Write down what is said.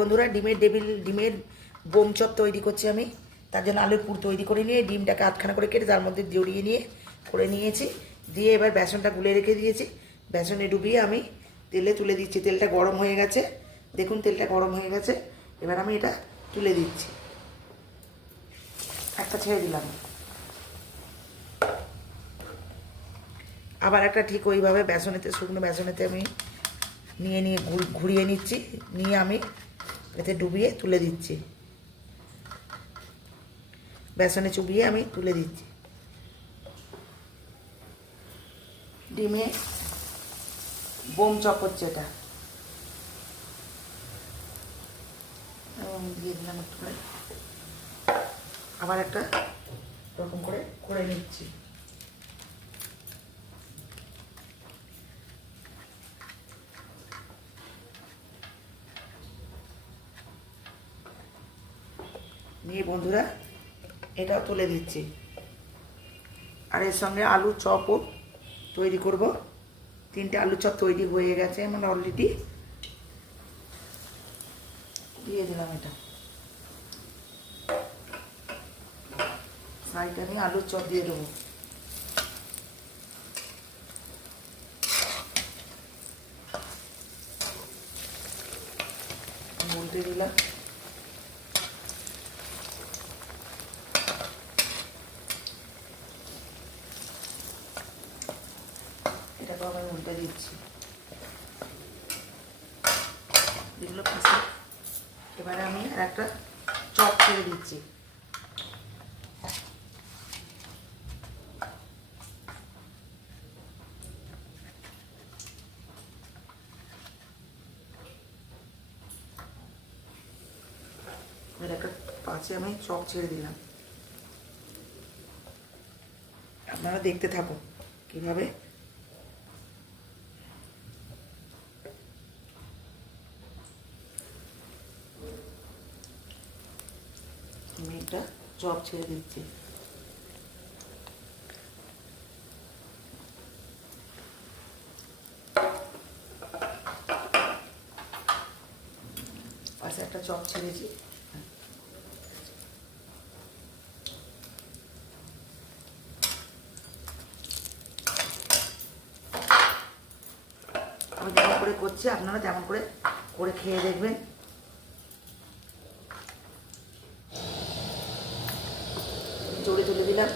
বন্ধুরা, ডিমের bomb chop তৈরি করছি আমি। তার জন্য আলুর পুর তৈরি করে নিয়ে ডিমটাকে আধখানা করে কেটে তার মধ্যে জড়িয়ে নিয়ে করে নিয়েছি। দিয়ে এবার বেসনটা গুলে রেখে দিয়েছি। বেসনে ডুবিয়ে আমি তেলে তুলে দিচ্ছি। তেলটা গরম হয়ে গেছে, দেখুন তেলটা গরম হয়ে গেছে। এবার আমি এটা তুলে দিচ্ছি। একটা ছেড়ে দিলাম, আবার একটা ঠিক ওইভাবে শুকনো বেসনেতে আমি নিয়ে ঘুরিয়ে নিচ্ছি। নিয়ে আমি এতে ডুবিয়ে তুলে দিচ্ছি, বেসনে চুবিয়ে আমি তুলে দিচ্ছি। ডিমে বোম চপ হচ্ছে এটা। দিয়ে দিলাম একটু করে, আবার একটা এরকম করে নিচ্ছি। নিয়ে বন্ধুরা এটাও তুলে দিচ্ছি। আর এর সঙ্গে আলুর চপও তৈরি করব। 3টে আলুর চপ তৈরি হয়ে গেছে মানে অলরেডি। দিয়ে দিলাম এটা, সাইডে আমি আলুর চপ দিয়ে দেবো। উল্টে দিলাম। এটাকে আবার উল্টে দিচ্ছি। এগুলো পাশে। এবারে আমি আর একটা চপ ছেড়ে দিচ্ছি। একটা পাশে আমি চপ ছেড়ে দিলাম। আপনারা দেখতে থাকুন কীভাবে আমি একটা চপ ছেড়ে দিচ্ছি। পাশে একটা চপ ছেড়েছি। আমি যেমন করে করছি আপনারা তেমন করে খেয়ে দেখবেন। জোরে তুলে দিলাম।